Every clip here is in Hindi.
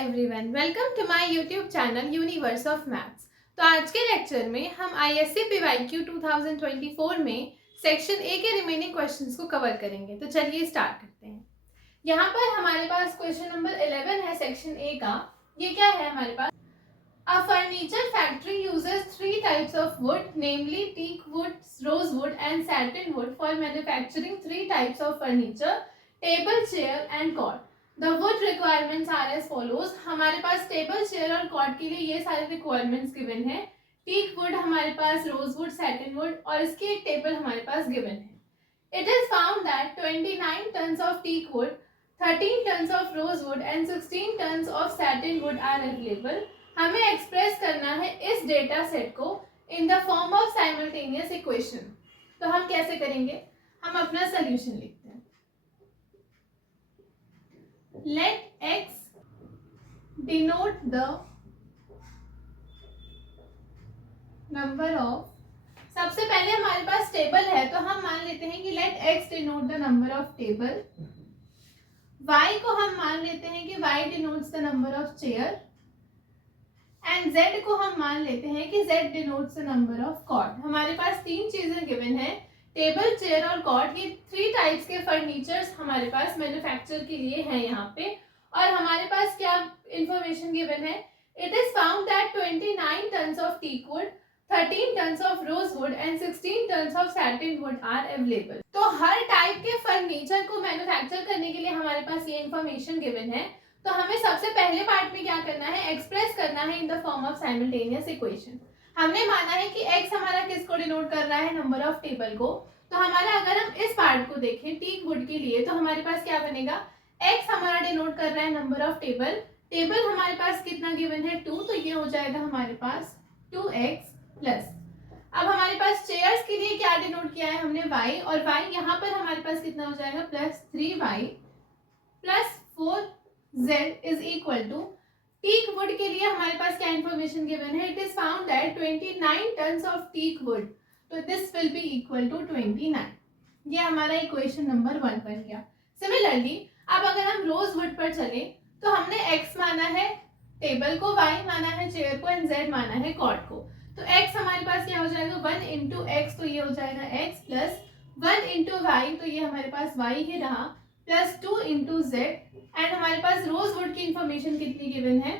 Everyone, welcome to my YouTube channel universe of maths. तो आज के लेक्चर में हम आईएससी पीवाईक्यू 2024 में सेक्शन ए के रिमेनिंग क्वेश्चंस को कवर करेंगे। तो चलिए स्टार्ट करते हैं। यहाँ पर हमारे पास क्वेश्चन नंबर 11 है सेक्शन ए का। ये क्या है हमारे पास? A furniture factory uses 3 types of wood, namely teak wood, rosewood and satin wood for manufacturing 3 types of furniture, table, chair and cot. The wood requirements are as follows. हमारे पास टेबल, चेयर और कॉट के लिए ये सारे रिक्वायरमेंट्स गिवन है। टीक वुड हमारे पास, रोजवुड, सैटिन वुड और इसकी एक टेबल हमारे पास गिवन है। It is found that 29 tons of teak wood, 13 tons of rosewood and 16 tons of satin wood are available. हमें एक्सप्रेस करना है इस डेटा सेट को in the form of simultaneous equation. तो हम कैसे करेंगे? हम अपना सोल्यूशन लिखते हैं। Let x denote the number of, सबसे पहले हमारे पास टेबल है तो हम मान लेते हैं कि let x denote the number of table. y को हम मान लेते हैं कि y denotes the number of chair and z को हम मान लेते हैं कि z denotes the number of cot. हमारे पास तीन चीजें गिवन है, टेबल, चेयर और कॉट। ये 3 टाइप्स के फर्नीचर्स हमारे पास मैन्युफैक्चर के लिए हैं यहाँ पे। और हमारे पास क्या इंफॉर्मेशन गिवन है? It is found that 29 tons of teak wood, 13 tons of rosewood and 16 tons of satin wood are available. तो हर टाइप के फर्नीचर को मैन्युफैक्चर करने के लिए हमारे पास ये इंफॉर्मेशन गिवन है। तो हमें सबसे पहले पार्ट में क्या करना है? एक्सप्रेस करना है इन the form of simultaneous equation. हमने माना है कि x हमारा किसको डिनोट कर रहा है? नंबर ऑफ टेबल को। तो हमारा अगर हम इस पार्ट को देखें टीक वुड के लिए तो हमारे पास क्या बनेगा? x हमारा डिनोट कर रहा है नंबर ऑफ टेबल। टेबल हमारे पास कितना गिवन है? 2, तो ये हो जाएगा हमारे पास 2x प्लस। अब हमारे पास चेयर्स के लिए क्या डिनोट किया है हमने? y, और y यहाँ पर हमारे पास कितना हो जाएगा? Plus 3y plus 4z is equal to, teak wood के लिए हमारे पास क्या इंफॉर्मेशन गिवन है? It is found that 29 tons of teak wood, तो this will be equal to 29। ये हमारा इक्वेशन नंबर 1 बन गया। सिमिलरली अब अगर हम रोज वुड पर चले तो हमने x माना है टेबल को, y माना है चेयर को एंड z माना है कॉट को। तो x हमारे पास क्या हो जाएगा? 1 इंटू एक्स, तो ये हो जाएगा x प्लस 1 इंटू वाई, तो ये हमारे पास y ही रहा, प्लस 2 इंटू जेड। एंड हमारे पास रोज वुड की इंफॉर्मेशन कितनी गिवन है?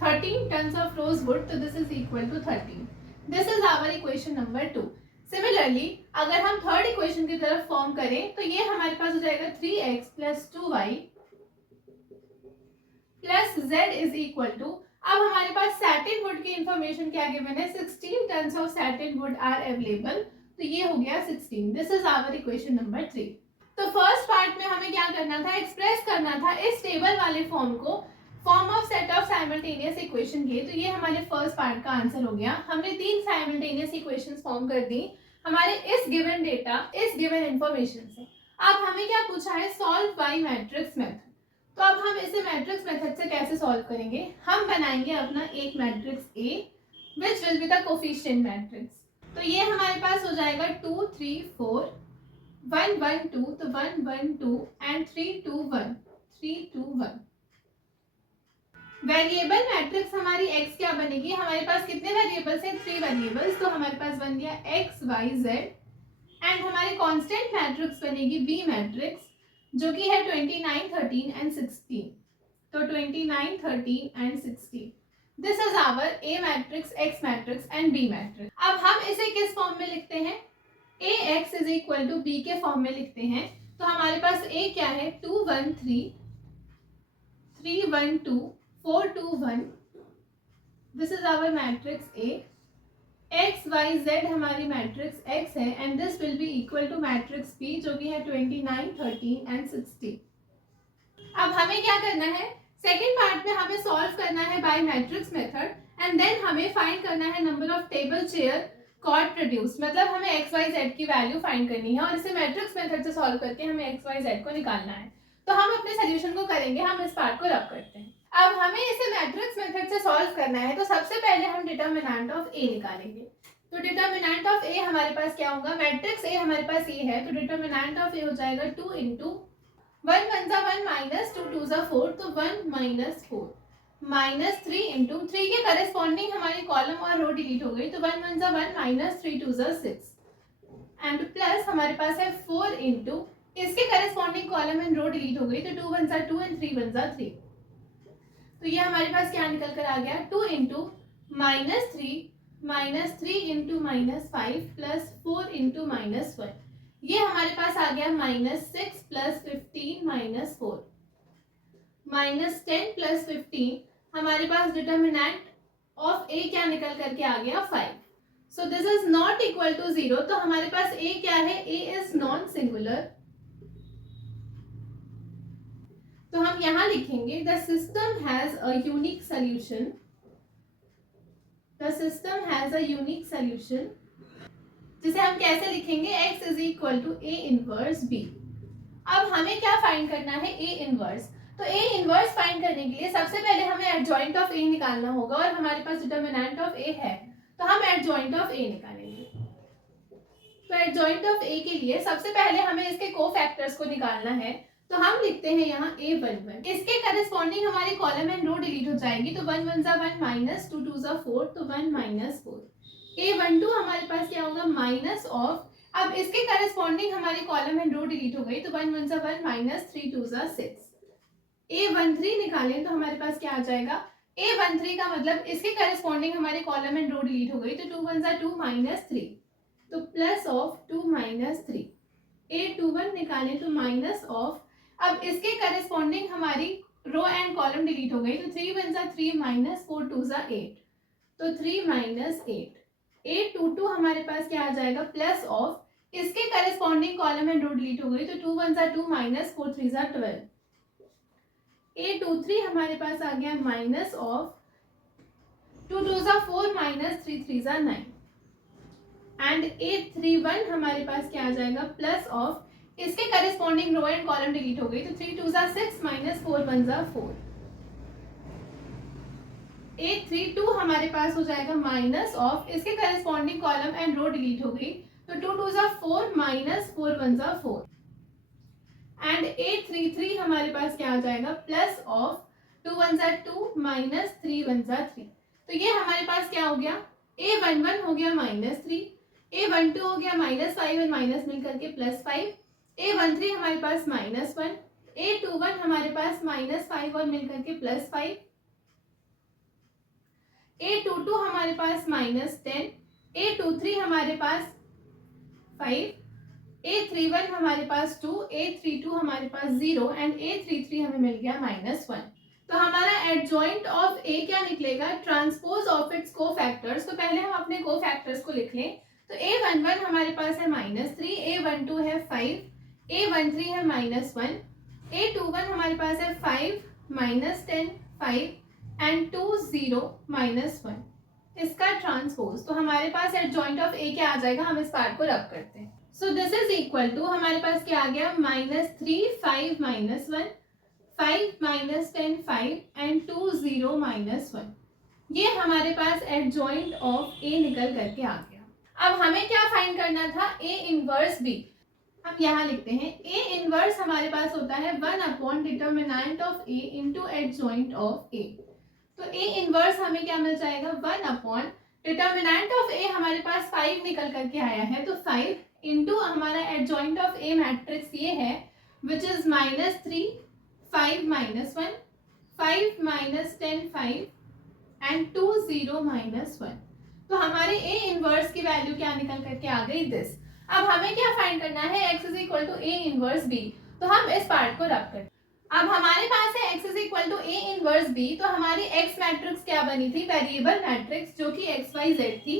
13 टन्स ऑफ रोज वुड, तो this is equal to 13। This is our equation number 2। Similarly अगर हम थर्ड इक्वेशन की तरफ फॉर्म करें तो ये हमारे पास हो जाएगा 3x plus 2y plus z is equal to, अब हमारे पास सैटिन वुड की इंफॉर्मेशन क्या गिवन है? 16 tons of satin wood are available, तो ये हो गया 16। This is our equation number 3। तो फर्स्ट पार्ट में हमें क्या करना था? एक्सप्रेस करना था इस टेबल वाले फॉर्म को form of set of simultaneous equation के। तो ये हमारे फर्स्ट पार्ट का आंसर हो गया। हमने 3 साइमल्टेनियस इक्वेशंस फॉर्म कर दी हमारे इस गिवन डेटा, इस गिवन इंफॉर्मेशन से। अब हमें क्या पूछा है? Solve by matrix method. तो अब हम इसे मैट्रिक्स मेथड से कैसे सॉल्व करेंगे? हम बनाएंगे अपना एक matrix A which will be the coefficient matrix. तो ये हमारे पास हो जाएगा 2 3 4 1 1 2, तो 1 1 2 एंड 3 2 1 3 2 1। वेरिएबल मैट्रिक्स हमारी x क्या बनेगी? हमारे पास कितने वेरिएबल्स हैं? 3 वेरिएबल्स, तो हमारे पास बन गया x y z। एंड हमारी कांस्टेंट मैट्रिक्स बनेगी B मैट्रिक्स, जो कि है 29 13 एंड 16। तो 29 13 and 16, this is our A matrix, X matrix and B matrix. अब हम इसे किस फॉर्म में लिखते हैं? ax is equal to b के फॉर्म में लिखते हैं। तो हमारे पास a क्या है? 2 1 3 3 1 2 4 2 1, this is our matrix A। x y z हमारी मैट्रिक्स x है and this will be equal to matrix B, जो कि है 29 13 एंड 16। अब हमें क्या करना है? सेकेंड पार्ट में हमें सॉल्व करना है by matrix method and then हमें फाइंड करना है number of table, chair, cot produce. मतलब हमें x y z की वैल्यू फाइंड करनी है और इसे मैट्रिक्स मेथड से सॉल्व करके हमें x y z को निकालना है। तो हम अपने सोल्यूशन को करेंगे, हम इस पार्ट को रब करते हैं। अब हमें इसे मैट्रिक्स मेथड से सॉल्व करना है, तो सबसे पहले हम डिटर्मिनेंट ऑफ a निकालेंगे। तो डिटर्मिनेंट ऑफ a हमारे पास क्या होगा? मैट्रिक्स a हमारे पास a है, तो डिटर्मिनेंट ऑफ a हो जाएगा 2 इंटू 1 1 1 माइनस 2 2 4, तो 1 माइनस 4 -3 इंटू 3 के करेस्पॉन्डिंग हमारी कॉलम और रो डिलीट हो गई, तो 1 1 ज़ा 1 -3 2 ज़ा 6 एंड प्लस हमारे पास है 4 इंटू इसके corresponding column and row delete हो गई, तो 2 1 ज़ा 2 एंड 3 1 ज़ा 3, तो ये हमारे पास क्या निकल कर आ गया 2 इंटू -3 इंटू -5 प्लस 4 इंटू -1, ये हमारे पास आ गया -6 प्लस 15 -4 -10 प्लस 15, हमारे पास डिटर्मिनेंट ऑफ ए क्या निकल करके आ गया 5। So this is not equal to 0, तो हमारे पास ए क्या है, ए इज नॉन सिंगुलर, तो हम यहां लिखेंगे the system has a unique solution, the system has a unique solution, जिसे हम कैसे लिखेंगे x is equal to A inverse B. अब हमें क्या फाइंड करना है, ए इनवर्स, तो ए इनवर्स फाइंड करने के लिए सबसे पहले हमें एडजॉइंट ऑफ ए निकालना होगा, और हमारे पास डिटर्मिनेंट ऑफ ए है, तो हम एडजॉइंट ऑफ ए निकालेंगे। तो एडजॉइंट ऑफ ए के लिए सबसे पहले हमें इसके कोफैक्टर्स को निकालना है, तो हम लिखते हैं यहाँ a11, इसके करस्पॉन्डिंग हमारी कॉलम एंड रो डिलीट हो जाएगी, तो 1 1 ज़ा 1 -2 2 ज़ा 4, तो 1 -4, a12 हमारे पास क्या होगा माइनस ऑफ, अब इसके करस्पॉन्डिंग हमारी कॉलम एंड रो डिलीट हो गई, तो 1 1 ज़ा 1 -3 2 ज़ा 6, a13 निकालें तो हमारे पास क्या आ जाएगा, a13 का मतलब इसके करस्पॉन्डिंग हमारी कॉलम एंड रो डिलीट हो गई, तो 2 1 ज़ा 2 -3, तो प्लस ऑफ 2 -3, a21 निकालें तो माइनस ऑफ, अब इसके करस्पॉन्डिंग हमारी रो एंड कॉलम डिलीट हो गई, तो 3 1 ज़ा 3 -4 2 ज़ा 8, तो 3 -8, a22 हमारे पास क्या आ जाएगा प्लस ऑफ, इसके corresponding column and row delete हो गई, तो 2 1 ज़ा 2 -4 3 ज़ा 12, a23 हमारे पास आ गया माइनस ऑफ 2 2 ज़ा 4 -3 3 ज़ा 9, एंड a31 हमारे पास क्या आ जाएगा प्लस ऑफ, इसके corresponding row and column delete हो गई, तो 3 2 ज़ा 6 -4 1 ज़ा 4, a32 हमारे पास हो जाएगा माइनस ऑफ, इसके corresponding column and row delete हो गई, तो 2 2 ज़ा 4 -4 1 ज़ा 4, एंड a33 हमारे पास क्या आ जाएगा प्लस ऑफ 2 1 ज़ा 2 -3 1 ज़ा 3, तो ये हमारे पास क्या हो गया, a11 हो गया -3, a12 हो गया -5 और माइनस मिल करके +5, a13 हमारे पास -1, a21 हमारे पास -5 और मिल करके +5, a22 हमारे पास -10, a23 हमारे पास 5, a31 हमारे पास 2, a32 हमारे पास 0 एंड a33 हमें मिल गया -1। तो हमारा एडजॉइंट ऑफ ए क्या निकलेगा, ट्रांसपोज ऑफ इट्स कोफैक्टर्स, तो पहले हम अपने कोफैक्टर्स को लिख लें, तो a11 हमारे पास है -3, a12 है 5, a13 है -1, a21 हमारे पास है 5 -10 5 एंड 2 0 -1, इसका ट्रांसपोज, तो हमारे पास एडजॉइंट ऑफ ए क्या आ जाएगा, हम इस पार्ट को रब करते हैं, so this is equal to हमारे पास क्या आ गया -3 5 -1 5 -10 5 एंड 2 0 -1, ये हमारे पास एडजॉइंट ऑफ ए निकल करके आ गया। अब हमें क्या फाइंड करना था, ए इनवर्स बी, हम यहाँ लिखते हैं ए इनवर्स हमारे पास होता है 1 determinant of A into adjoint of A, तो ए इनवर्स हमें क्या मिल जाएगा 1 डिटर्मिनेंट ऑफ ए हमारे पास 5 निकल करके आया है, तो 5 इंटू हमारा एडजॉइंट ऑफ ए मैट्रिक्स ये है विच इज -3 5 -1 5 -10 5 एंड 2 0 -1, तो हमारे ए इनवर्स की वैल्यू क्या निकल करके आ गई दिस। अब हमें क्या फाइंड करना है, x is equal to A inverse B, तो हम इस पार्ट को रब करते, अब हमारे पास है x is equal to A inverse B, तो हमारी x मैट्रिक्स क्या बनी थी, वेरिएबल मैट्रिक्स जो कि x y z थी,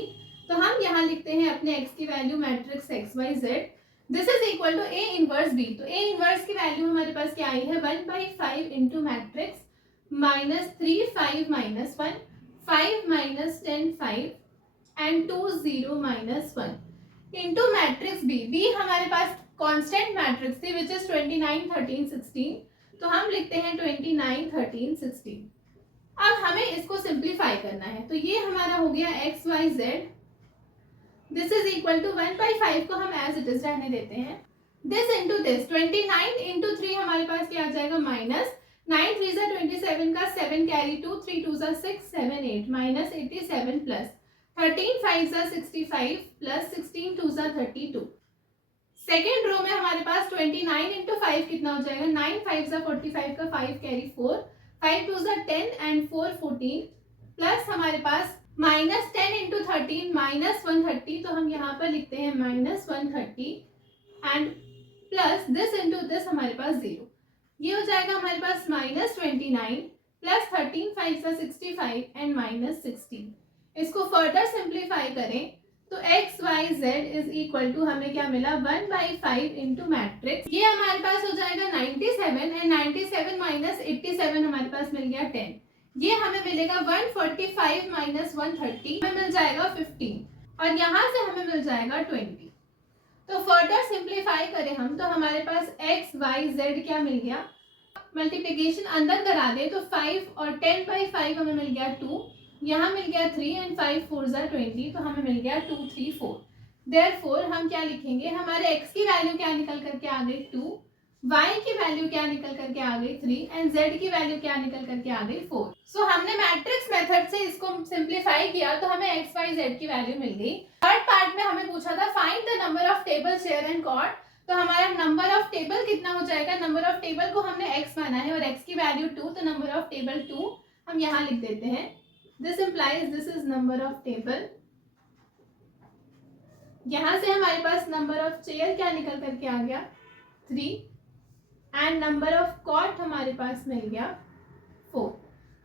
तो हम यहाँ लिखते हैं अपने x की value matrix x y z, this is equal to A inverse B, तो ए इनवर्स की वैल्यू हमारे पास क्या आई है 1/5 into matrix -3 5 -1 5 -10 5 and 2 0 -1 into matrix B, B हमारे पास कांस्टेंट मैट्रिक्स थी विच इज 29 13 16, तो हम लिखते हैं 29 13 16। अब हमें इसको सिंप्लीफाई करना है, तो ये हमारा हो गया X Y Z, this is equal to 1/5 को हम एज इट इज रहने देते हैं, दिस इंटू दिस 29 इंटू 3 हमारे पास क्या आ जाएगा -9 3 27 7 का 7 कैरी 2, 3 2 सा 6, 7 8 माइनस 87 प्लस 13 5 सा 65 प्लस 16 2 सा 32। सेकेंड रो में हमारे पास 29 इंटू 5 कितना हो जाएगा, 9 5 सा 45 का 5 कैरी 4, 5 2 सा 10 एंड 4 14 प्लस हमारे पास माइनस 10 इंटू 13 माइनस 130, तो हम यहाँ पर लिखते हैं minus 130 and plus this into this हमारे पास 0। ये हो जाएगा हमारे पास माइनस 29 प्लस 13 5 सा 65 एंड माइनस 16। इसको फर्दर सिंप्लीफाई करें तो x y z is equal to हमें क्या मिला 1/5 इंटू मैट्रिक्स, ये हमारे पास हो जाएगा 97 एंड 97 माइनस 87 हमारे पास मिल गया 10, ये हमें मिलेगा 145 माइनस 130 हमें मिल जाएगा 15 और यहाँ से हमें मिल जाएगा 20। तो फर्दर सिंप्लीफाई करें हम तो हमारे पास x y z क्या मिल गया, मल्टीप्लिकेशन अंदर करा दे तो 5 और 10/5 हमें मिल गया 2, यहाँ मिल गया 3 एंड 5 4 ज़ा 20, तो हमें मिल गया 2 3 4। देयरफॉर हम क्या लिखेंगे, हमारे x की वैल्यू क्या निकल करके आ गई 2, y की वैल्यू क्या निकल करके आ गई 3 एंड z की वैल्यू क्या निकल करके आ गई 4। सो हमने मैट्रिक्स मेथड से इसको सिंप्लीफाई किया तो हमें x y z की वैल्यू मिल गई। थर्ड पार्ट में हमें पूछा था find the number of table share and chord, तो हमारा नंबर ऑफ टेबल कितना हो जाएगा, नंबर ऑफ टेबल को हमने x माना है और x की वैल्यू 2, तो नंबर ऑफ टेबल 2 हम यहाँ लिख देते हैं। This implies this is number of table. यहाँ से हमारे पास नंबर ऑफ चेयर क्या निकल करके आ गया 3 एंड नंबर ऑफ कॉट हमारे पास मिल गया 4।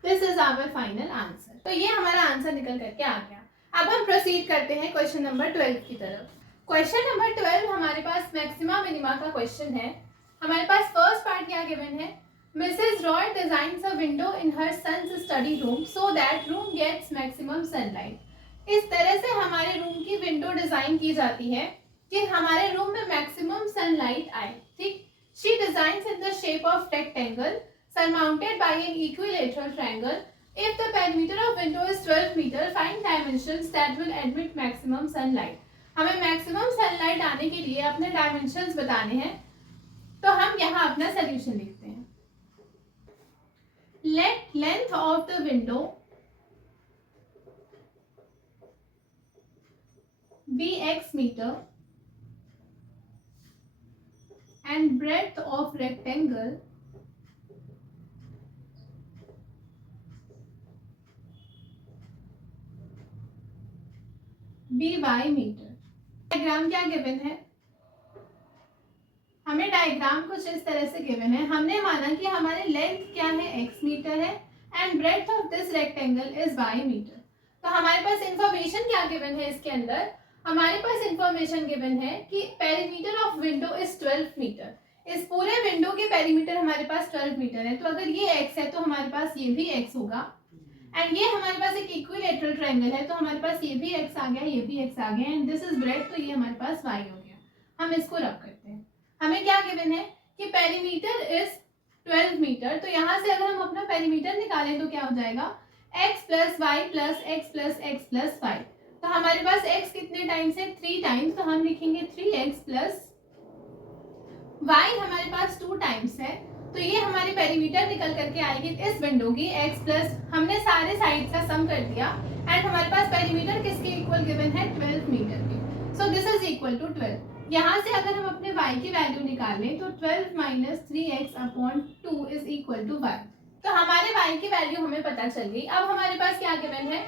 This is our final answer. तो ये हमारा आंसर निकल करके आ गया। अब हम प्रोसीड करते हैं क्वेश्चन नंबर 12 की तरफ। क्वेश्चन नंबर 12 हमारे पास मैक्सिमा मिनिमा का क्वेश्चन है। हमारे पास फर्स्ट पार्ट क्या गिवन है, Mrs Roy designs a window in her son's study room so that room gets maximum sunlight. इस तरह से हमारे रूम की विंडो डिजाइन की जाती है कि हमारे रूम में मैक्सिमम सनलाइट आए। ठीक, she designs in the shape of rectangle surmounted by an equilateral triangle. If the perimeter of window is 12 meter, find dimensions that will admit maximum sunlight. हमें मैक्सिमम सनलाइट आने के लिए अपने डायमेंशंस बताने हैं, तो हम यहाँ अपना सोल्यूशन लिखते हैं। Let length of the window be x meter and breadth of rectangle be Y metre. Diagram क्या गिवन है, हमें डायग्राम कुछ इस तरह से गिवन है। हमने माना कि हमारे लेंथ क्या है x मीटर है and breadth of this rectangle is y metre. तो हमारे पास इंफॉर्मेशन क्या गिवन है, इसके अंदर हमारे पास इंफॉर्मेशन गिवन है कि perimeter of window is 12 metre. इस पूरे विंडो के पेरीमीटर हमारे पास 12 मीटर है, तो अगर ये x है तो हमारे पास ये भी x होगा एंड ये हमारे पास एक इक्विलेटरल ट्रायंगल है, तो हमारे पास ये भी x आ गया, ये भी x आ गया एंड दिस इज ब्रेड, तो ये हमारे पास y हो गया। हम इसको रब करते हैं। हमें क्या गिवन है कि पेरीमीटर इज 12 मीटर, तो यहाँ से अगर हम अपना पेरीमीटर निकालें तो क्या हो जाएगा x plus Y plus X plus X plus Y. तो हमारे पास x कितने टाइम्स है 3 टाइम्स, तो हम लिखेंगे 3x प्लस y हमारे पास 2 टाइम्स है, तो ये हमारी पेरीमीटर निकल करके आएगी इस विंडो की x प्लस, हमने सारे साइड का सम कर दिया एंड हमारे पास पेरीमीटर किसके इक्वल गिवन है 12 मीटर के। So this is equal to 12। यहाँ से अगर हम अपने y की वैल्यू निकालें तो 12 minus 3x upon 2 is equal to y। तो हमारे y की वैल्यू हमें पता चल गई। अब हमारे पास क्या गिवन है,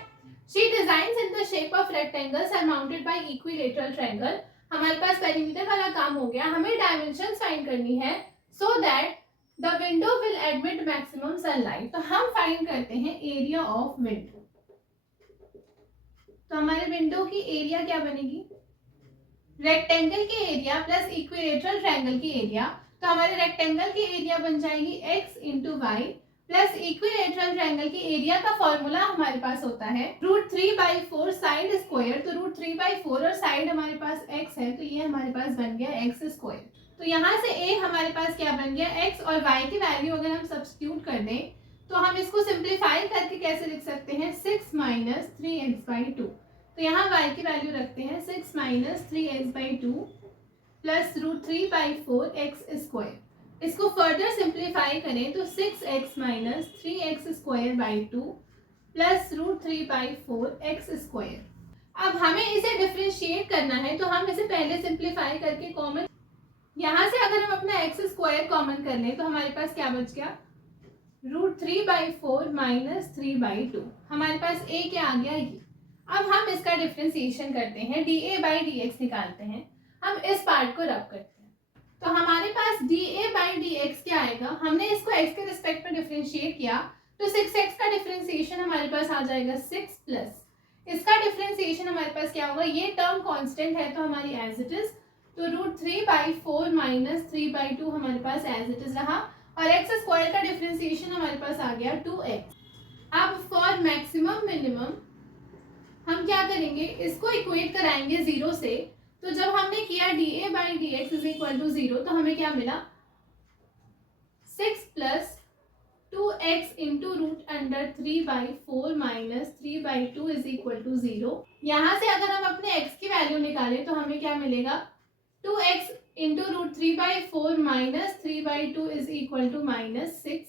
she designs in the shape of rectangle surmounted bye equilateral triangle. हमारे पास पेरीमीटर वाला काम हो गया, हमें डायमेंशंस फाइंड करनी है so that the window will admit maximum sunlight. तो हम फाइंड करते हैं एरिया ऑफ विंडो। तो हमारे विंडो की एरिया क्या बनेगी, रेक्टेंगल की एरिया प्लस इक्विलेटरल ट्रायंगल की एरिया। तो हमारे रेक्टेंगल की एरिया बन जाएगी x into Y plus equilateral triangle की एरिया का फॉर्मूला हमारे पास होता है √3/4 साइड स्क्वायर। तो √3/4 और साइड हमारे पास x है, तो ये हमारे पास बन गया x स्क्वायर। तो यहाँ से a हमारे पास क्या बन गया x, और y की वैल्यू अगर हम सब्स्टिट्यूट कर दें तो हम इसको सिंप्लीफाई करके कैसे लिख सकते हैं 6 माइनस 3x/2। तो यहाँ y की वैल्यू रखते हैं 6 minus 3x/2 plus √3/4 x square. इसको फर्दर सिंप्लीफाई करें तो 6x minus 3x square by 2 plus √3/4x²। अब हमें इसे डिफरेंशिएट करना है तो हम इसे पहले सिंप्लीफाई करके कॉमन, यहाँ से अगर हम अपना x² कॉमन कर लें तो हमारे पास क्या बच गया, √3/4 माइनस 3/2। हमारे पास a क्या आ गया, ये। अब हम इसका डिफरेंशिएशन करते हैं, dA/dx निकालते हैं। हम इस पार्ट को रब करते हैं तो हमारे पास dA/dx क्या आएगा, हमने इसको x के रिस्पेक्ट में डिफरेंशिएट किया तो 6x का डिफरेंशिएशन हमारे पास आ जाएगा 6 प्लस इसका डिफरेंशिएशन हमारे पास क्या होगा, ये टर्म कांस्टेंट है तो हमारी एज इट इज, तो √3/4 माइनस 3/2 हमारे पास एज इट इज रहा और x² का डिफरेंशिएशन हमारे पास आ गया 2x। अब फॉर मैक्सिमम मिनिमम हम क्या करेंगे, इसको इक्वेट कराएंगे 0 से। तो जब हमने किया dA/dx इज इक्वल टू 0 तो हमें क्या मिला, 6 plus 2x into √3/4 minus 3/2 is equal to 0। यहाँ से अगर हम अपने x की वैल्यू निकालें तो हमें क्या मिलेगा, 2x into √3/4 minus 3/2 is equal to -6।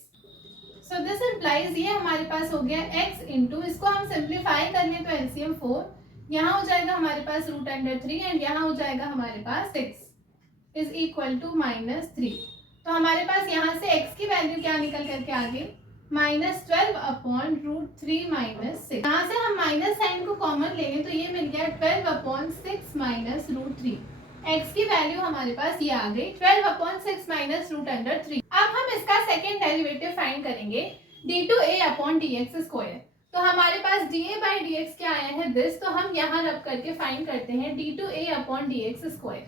So this implies, ये हमारे पास हो गया x इंटू, इसको हम सिंप्लीफाई कर लें तो एलसीएम 4, यहाँ हो जाएगा हमारे पास √3 एंड यहाँ हो जाएगा हमारे पास 6 इज इक्वल टू -3। तो हमारे पास यहाँ से x की वैल्यू क्या निकल करके आ गई, -12/√3 माइनस 6। यहाँ से हम माइनस साइन को कॉमन ले लें तो ये मिल गया 12/6 माइनस √3। x की वैल्यू हमारे पास ये आ गई 12/6 माइनस √3। अब हम इसका सेकेंड डेरिवेटिव फाइंड करेंगे, d2a/dx²। तो हमारे पास dA/dx क्या आया है, दिस, तो हम यहाँ रब करके फाइंड करते हैं d2a/dx²।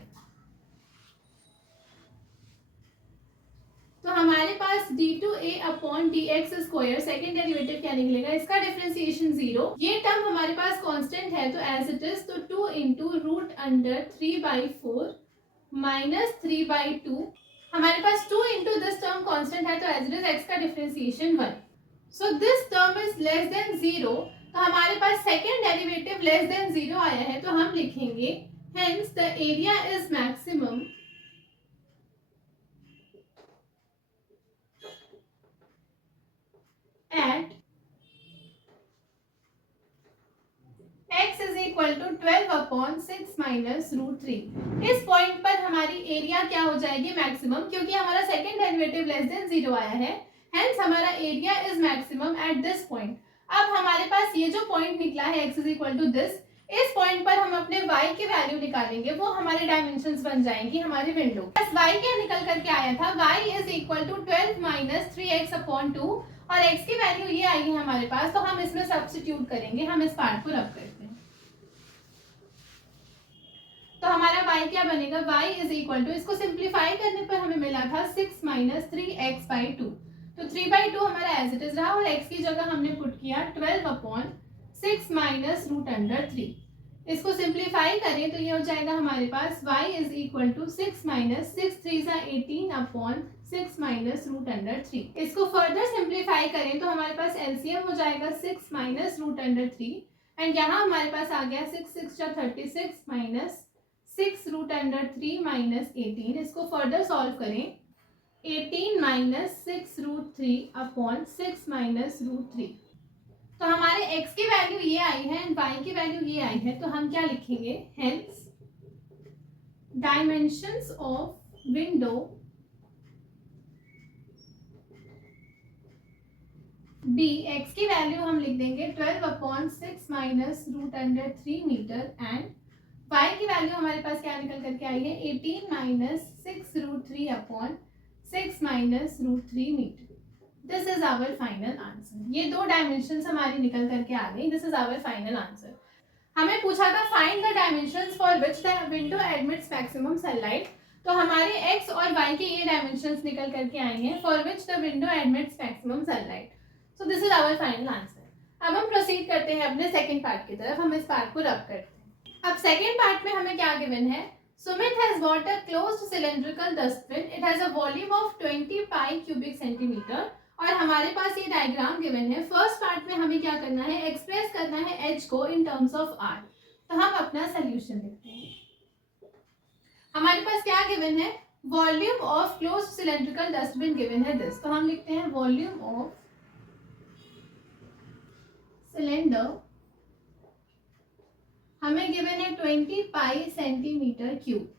तो हमारे पास d2a/dx² सेकेंड डेरिवेटिव क्या निकलेगा, इसका डिफरेंशिएशन 0, ये टर्म हमारे पास कांस्टेंट है तो एज इट इज, तो 2 इंटू √3/4 माइनस 3/2। हमारे पास 2 इंटू दिस टर्म कांस्टेंट है तो एज इट इज x का differentiation 1। So this term is less than 0, तो हमारे पास सेकेंड डेरिवेटिव लेस देन 0 आया है तो हम लिखेंगे hence the area is maximum at x is equal to 12/6 minus √3। इस पॉइंट पर हमारी एरिया क्या हो जाएगी, मैक्सिमम, क्योंकि हमारा सेकेंड डेरिवेटिव लेस देन 0 आया है, हेंस हमारा area is maximum at this point. अब हमारे पास ये जो पॉइंट निकला है x is equal to this, इस पॉइंट पर हम अपने y की वैल्यू निकालेंगे, वो हमारे डायमेंशंस बन जाएंगी हमारी विंडो। बस y क्या निकल करके आया था, y is equal to 12 minus 3x/2 और x की वैल्यू ये आई है हमारे पास, तो हम इसमें सब्स्टिट्यूट करेंगे। हम इस पार्ट को रब करते हैं तो हमारा y क्या बनेगा, y इज इक्वल टू, इसको सिंप्लीफाई करने पर हमें मिला था 6 माइनस 3x/2, तो 3/2 हमारा एज इट इज रहा और x की जगह हमने पुट किया 12/6 माइनस √3। इसको सिंप्लीफाई करें तो ये हो जाएगा हमारे पास y is equal to 6 minus 6 3 18/6 minus √3। इसको फर्दर सिंप्लीफाई करें तो हमारे पास एलसीएम हो जाएगा 6 माइनस √3 एंड यहाँ हमारे पास आ गया 6 6 36 माइनस 6 √3 माइनस 18। इसको फर्दर सॉल्व करें, 18 माइनस 6 √3/6 माइनस √3। तो हमारे x की वैल्यू ये आई है एंड y की वैल्यू ये आई है, तो हम क्या लिखेंगे, hence dimensions of window b, x की वैल्यू हम लिख देंगे 12/6 माइनस √3 मीटर एंड y की वैल्यू हमारे पास क्या निकल करके आई है, 18 minus 6 √3/6 minus √3 metre. This is our final answer. ये दो डायमेंशंस हमारी निकल करके आ गई, this is our final answer. हमें पूछा था find the dimensions for which the window admits maximum sunlight, तो हमारे x और y के ये डायमेंशंस निकल करके आए हैं, for which the window admits maximum sunlight. So this is our final answer. अब हम प्रोसीड करते हैं अपने सेकेंड पार्ट की तरफ, हम इस पार्ट को रब करते हैं। अब सेकेंड पार्ट में हमें क्या गिवन है, Sumit has bought a closed cylindrical dustbin. It has a volume of 20 pi cubic centimeter. और हमारे पास ये डायग्राम गिवन है। फर्स्ट पार्ट में हमें क्या करना है, एक्सप्रेस करना है h को इन टर्म्स ऑफ r। तो हम अपना सोल्यूशन लिखते हैं। हमारे पास क्या गिवन है, volume of close cylindrical dustbin given है दिस, तो हम लिखते हैं वॉल्यूम ऑफ सिलेंडर हमें गिवन है 20 पाई सेंटीमीटर क्यूब।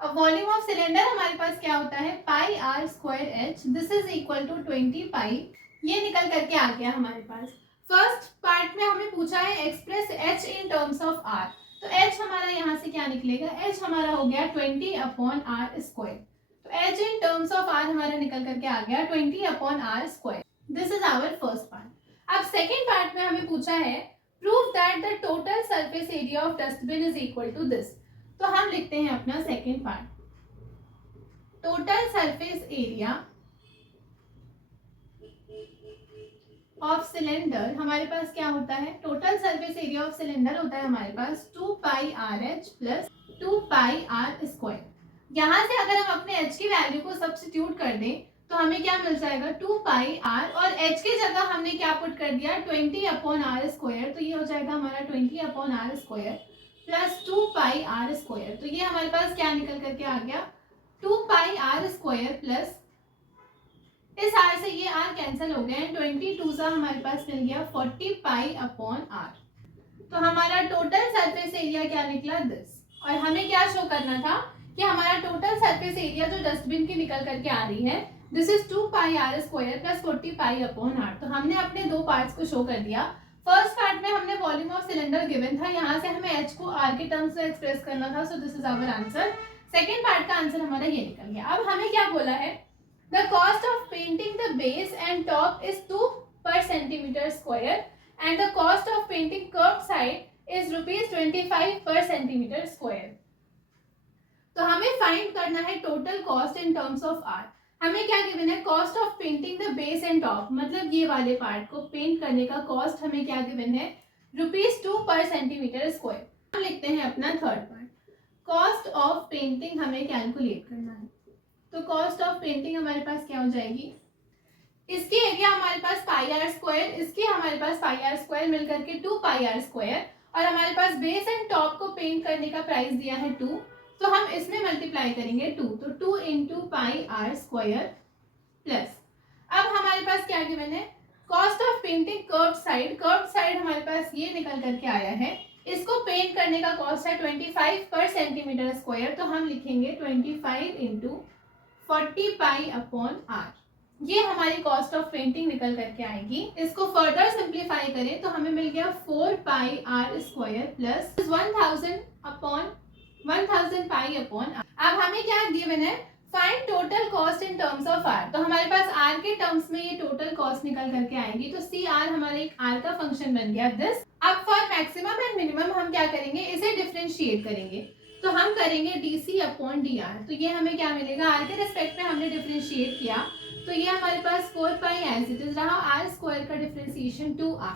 अब वॉल्यूम ऑफ सिलेंडर हमारे पास क्या होता है, pi R square H, this is equal to 20 pi, ये निकल करके आ गया हमारे पास। फर्स्ट पार्ट में हमें पूछा है express H in terms of R, तो एच हमारा यहाँ से क्या निकलेगा, एच हमारा हो गया 20 अपॉन आर स्क्वायर, तो H in terms of R हमारा निकल करके आ गया 20 upon R square. This is our first part. अब सेकेंड पार्ट में हमें पूछा है prove that the total surface area of dustbin is equal to this, तो हम लिखते हैं अपना second part, total surface area of cylinder हमारे पास क्या होता है, total surface area of cylinder होता है हमारे पास 2 pi R H plus 2 pi R square. यहाँ से अगर हम अपने एच की वैल्यू को सब्स्टिट्यूट कर दें तो हमें क्या मिल जाएगा 2 पाई आर, और एच की जगह हमने क्या पुट कर दिया 20 अपॉन आर स्क्वायर, तो ये हो जाएगा हमारा 20 upon R square plus 2 pi R square, तो ये हमारे पास क्या निकल करके आ गया 2 पाई आर स्क्वायर प्लस इस आर से ये आर कैंसिल हो गया, 22 सा हमारे पास मिल गया 40 पाई अपॉन आर, तो हमारा टोटल सरफेस एरिया क्या निकला दिस। और हमें क्या शो करना था कि हमारा टोटल सरफेस एरिया जो डस्टबिन की निकल करके आ रही है this is 2 pi R square plus 40 pi upon R, तो हमने अपने दो पार्ट्स को शो कर दिया। फर्स्ट पार्ट में हमने वॉल्यूम ऑफ सिलेंडर गिवन था, यहाँ से हमें एच को आर के टर्म्स में एक्सप्रेस करना था, so this is our answer. Second part का आंसर हमारा ये निकल गया। अब हमें क्या बोला है, the cost of painting the base and top is 2 per centimetre square and the cost of painting curved side is ₹25 per centimetre square. तो हमें फाइंड करना है total cost in terms of R. हमें क्या गिवन है, cost of painting the base and top, मतलब ये वाले पार्ट को पेंट करने का कॉस्ट हमें क्या गिवन है ₹2 पर सेंटीमीटर स्क्वायर। हम लिखते हैं अपना third part, cost of painting हमें कैलकुलेट करना है, तो कॉस्ट ऑफ पेंटिंग हमारे पास क्या हो जाएगी, इसकी एरिया हमारे पास पाई आर स्क्वायर, इसकी हमारे पास पाई आर स्क्वायर मिलकर के 2 पाई आर स्क्वायर, और हमारे पास बेस एंड टॉप को पेंट करने का प्राइस दिया है 2, तो हम इसमें मल्टीप्लाई करेंगे 2, तो 2 into pi R square plus, अब हमारे पास क्या गिवन है, cost of painting curved side हमारे पास ये निकल करके आया है, इसको पेंट करने का कॉस्ट है 25 पर सेंटीमीटर स्क्वायर, तो हम लिखेंगे 25 इंटू 40 पाई अपॉन आर, ये हमारी कॉस्ट ऑफ पेंटिंग निकल करके आएगी। इसको फर्दर सिंप्लीफाई करें तो हमें मिल गया 4 pi R square plus 1000 pi upon R. अब हमें क्या गिवन है, find total cost in terms of R, तो हमारे पास आर के टर्म्स में ये टोटल कॉस्ट निकल करके आएगी, तो सी आर हमारे एक आर का फंक्शन बन गया दिस। अब फॉर मैक्सिमम एंड मिनिमम हम क्या करेंगे, इसे डिफरेंशिएट करेंगे, तो हम करेंगे डी अपॉन डी आर, तो ये हमें क्या मिलेगा, आर के रिस्पेक्ट में हमने डिफरेंशिएट किया, तो ये हमारे पास 4 पाई एज इट इज रहा, आर स्क्वायर का डिफरेंशिएशन 2r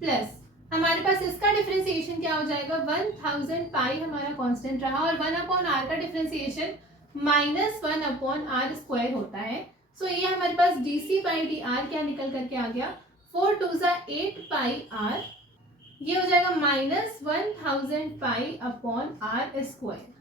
प्लस हमारे पास इसका डिफरेंशिएशन क्या हो जाएगा 1000 पाई हमारा कांस्टेंट रहा, और 1 अपॉन आर का डिफरेंशिएशन -1 अपॉन आर स्क्वायर होता है, सो ये हमारे पास डी बाई डी आर क्या निकल करके आ गया 4 2 8 पाई आर, ये हो जाएगा -1000 पाई अपॉन आर स्क्वायर।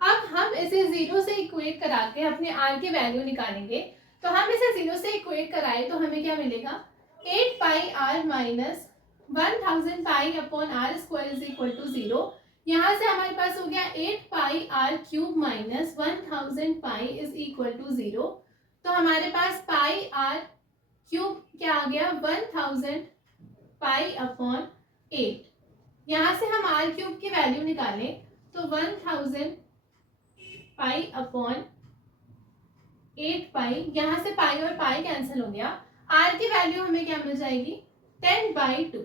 अब हम इसे 0 से इक्वेट करा के अपने आर की वैल्यू निकालेंगे, तो हम इसे 0 से इक्वेट कराए तो हमें क्या मिलेगा 8 pi R minus 1000 pi upon R square is equal to 0। यहाँ से हमारे पास हो गया 8 pi R cube minus 1000 pi is equal to 0, तो हमारे पास पाई आर क्यूब क्या आ गया 1000 पाई अपॉन 8। यहाँ से हम आर क्यूब की वैल्यू निकालें तो 1000 पाई अपॉन 8 पाई, यहाँ से पाई और पाई कैंसिल हो गया, आर की वैल्यू हमें क्या मिल जाएगी 10/2,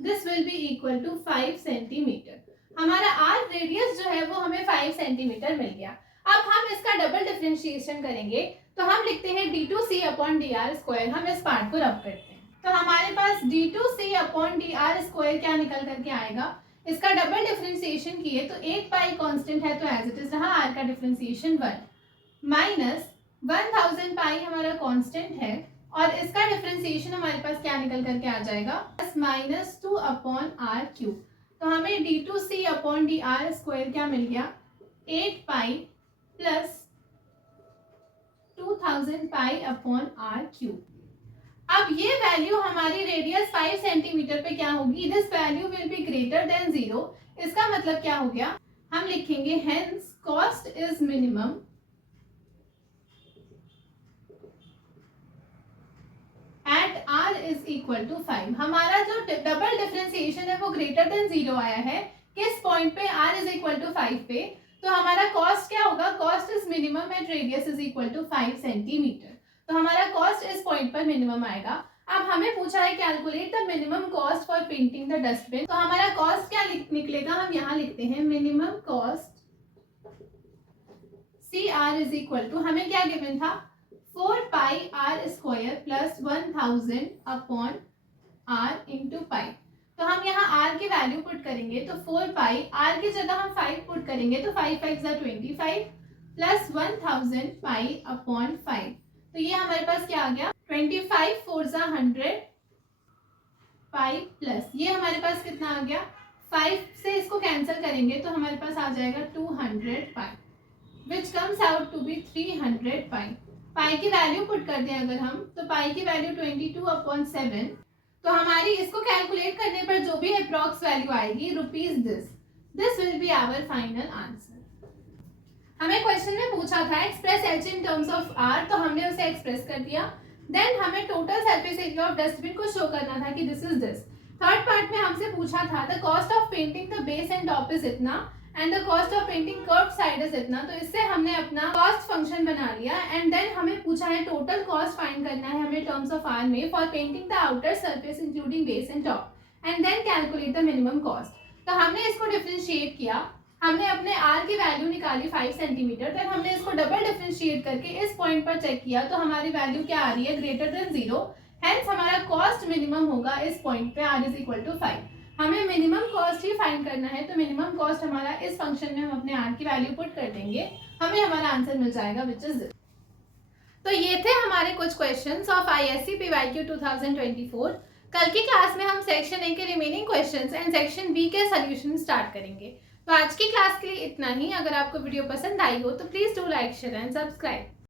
this will be equal to 5 centimetre. हमारा आर रेडियस जो है वो हमें 5 सेंटीमीटर मिल गया। अब हम इसका डबल डिफरेंशिएशन करेंगे, तो हम लिखते हैं d2c upon D R square, हम इस पार्ट को रब करते हैं, तो हमारे पास d2c upon D R square क्या निकल करके आएगा, इसका डबल डिफरेंशिएशन किए तो 8 पाई कांस्टेंट है तो एज इट इज रहा, आर का डिफरेंशिएशन 1 माइनस 1000 पाई हमारा कांस्टेंट है, और इसका डिफरेंशिएशन हमारे पास क्या निकल करके आ जाएगा -2 अपॉन आर क्यूब, तो हमें d2c upon D R square क्या मिल गया 8 pi plus 2000 pi upon R cube. अब ये वैल्यू हमारी रेडियस 5 सेंटीमीटर पे क्या होगी, this value will be greater than 0। इसका मतलब क्या हो गया, हम लिखेंगे hence cost is minimum at r is equal to 5। हमारा जो डबल डिफरेंशिएशन है वो ग्रेटर देन 0 आया है, किस पॉइंट पे, r इज इक्वल टू 5 पे। तो हमारा कॉस्ट क्या होगा, cost is minimum at radius is equal to 5 centimetre. तो हमारा कॉस्ट इस पॉइंट पर मिनिमम आएगा। अब हमें पूछा है calculate the minimum cost for painting the dustbin. तो हमारा कॉस्ट क्या निकलेगा, हम यहाँ लिखते हैं minimum cost CR is equal to, हमें क्या गिवन था, 4 pi r square plus 1000 upon r into pi. तो हम यहाँ r की वैल्यू पुट करेंगे, तो 4 पाई, r की जगह हम 5 पुट करेंगे, तो 5 5 25 प्लस 1000 पाई अपॉन 5। तो ये हमारे पास क्या आ गया, 25 4 100 पाई प्लस ये हमारे पास कितना आ गया, 5 से इसको कैंसिल करेंगे तो हमारे पास आ जाएगा 200 pi, which comes out to be 300 pi. Pi की वैल्यू पुट कर दें अगर हम, तो पाई की वैल्यू 22/7। तो हमारी इसको कैलकुलेट करने पर जो भी अप्रॉक्स वैल्यू आएगी rupees this will be our final answer. हमें क्वेश्चन में पूछा था express H in terms of R, तो हमने उसे एक्सप्रेस कर दिया। देन हमें total surface area of dustbin को शो करना था कि this is this. Third part में हमसे पूछा था the cost of painting the base and top is इतना and the cost of painting curve side is इतना। तो इससे हमने अपना कॉस्ट फंक्शन बना लिया एंड देन हमें पूछा है टोटल कॉस्ट फाइंड करना है हमें टर्म्स ऑफ आर में for painting the outer surface including base and top and then calculate the minimum cost. तो हमने इसको डिफरेंशिएट किया, हमने अपने r की वैल्यू निकाली 5 सेंटीमीटर, देन हमने इसको डबल डिफरेंशिएट करके इस पॉइंट पर चेक किया तो हमारी वैल्यू क्या आ रही है, ग्रेटर देन 0। हेंस हमारा कॉस्ट मिनिमम होगा इस पॉइंट पे r इज इक्वल टू 5। हमें मिनिमम कॉस्ट ही फाइंड करना है, तो मिनिमम कॉस्ट हमारा इस फंक्शन में हम अपने r की वैल्यू पुट कर देंगे, हमें हमारा आंसर मिल जाएगा विच इज दिस। तो ये थे हमारे कुछ क्वेश्चंस ऑफ ISC PYQ 2024। कल की क्लास में हम सेक्शन ए के remaining questions and section B के सोल्यूशन स्टार्ट करेंगे। तो आज की क्लास के लिए इतना ही। अगर आपको वीडियो पसंद आई हो तो please do like share and subscribe.